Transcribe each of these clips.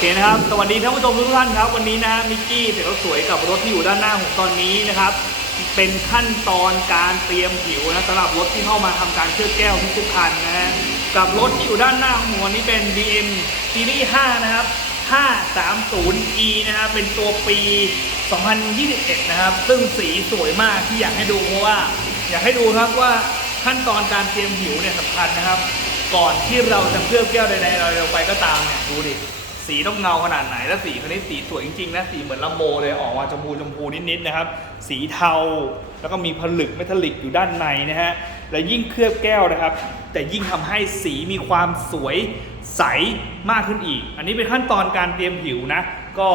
เคนะครับ สวัสดีท่านผู้ชมทุกท่านครับ วันนี้นะฮะมิกกี้เสร็จรถสวยกับรถที่อยู่ด้านหน้าของตอนนี้นะครับ เป็นขั้นตอนการเตรียมผิวนะสำหรับรถที่เข้ามาทำการเคลือแก้วทุกๆคันนะฮะกับรถที่อยู่ด้านหน้าของผมวันนี้เป็น BM ซีรีส์5นะครับ 530e นะครับเป็นตัวปี 2021 นะครับ ซึ่งสีสวยมากที่อยากให้ดูเพราะว่า อยากให้ดูครับว่าขั้นตอนการเตรียมผิวเนี่ยสำคัญนะครับ ก่อนที่เราจะเคลือบแก้วใดๆเราลงไปก็ตามเนี่ยดูดิ สีต้องเงาขนาดไหน แล้วสีคันนี้สีสวยจริงๆนะสีเหมือนลำโบเลยออกมาชมพูชมพูนิดๆนะครับ สีเทาแล้วก็มีผลึกเมทัลลิกอยู่ด้านในนะฮะและยิ่งเคลือบแก้วนะครับ แต่ยิ่งทำให้สีมีความสวยใสมากขึ้นอีก อันนี้เป็นขั้นตอนการเตรียมผิวนะก็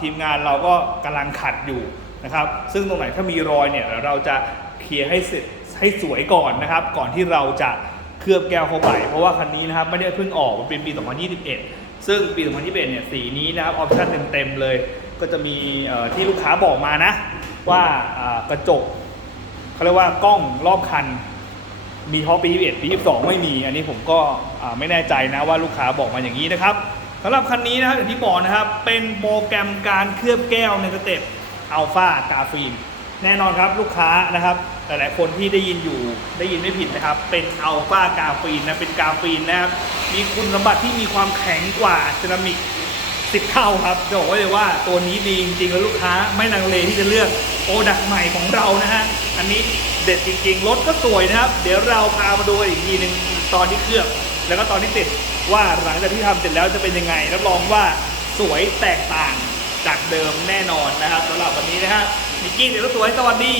ทีมงานเราก็กำลังขัดอยู่นะครับซึ่งตรงไหนถ้ามีรอยเนี่ยเดี๋ยวเราจะเคลียร์ให้เสร็จให้สวยก่อนนะครับ ก่อนที่เราจะเคลือบแก้วเข้าไป เพราะว่าคันนี้นะครับไม่ได้เพิ่งออกมันเป็นปี 2021 ซึ่งปี 2021 เนี่ยสีนี้นะครับออปชั่นเต็มๆเลย ก็จะมีที่ลูกค้าบอกมานะ ว่ากระจกเขาเรียกว่ากล้องรอบคัน มีเฉพาะปี 21 ปี 22 ไม่มี อันนี้ผมก็ไม่แน่ใจนะว่าลูกค้าบอกมาอย่างนี้นะครับสำหรับคันนี้นะครับอย่างที่บอกนะครับ เป็นโปรแกรมการเคลือบแก้วในสเต็ปอัลฟากาฟิลแน่นอนครับลูกค้านะครับ หลายๆคนที่ได้ยินอยู่ได้ยินไม่ผิดนะครับ เป็นอัลฟากาฟิล์มนะเป็นกาฟิล์มนะครับ มีคุณสมบัติที่มีความแข็งกว่าเซรามิกสิบเท่าครับจะบอกไว้เลยว่าตัวนี้ดีจริงๆ แล้วลูกค้าไม่ลังเลที่จะเลือกโปรดักใหม่ของเรานะฮะ อันนี้เด็ดจริงๆ รถก็สวยนะครับ เดี๋ยวเราพามาดูอีกทีหนึ่งตอนที่เคลือบแล้วก็ตอนที่ติดว่าหลังจากที่ทำเสร็จแล้วจะเป็นยังไงรับรองว่าสวยแตกต่างจากเดิมแน่นอนนะครับสำหรับวันนี้นะฮะนิกกี้เดี๋ยวรถสวยสวัสดี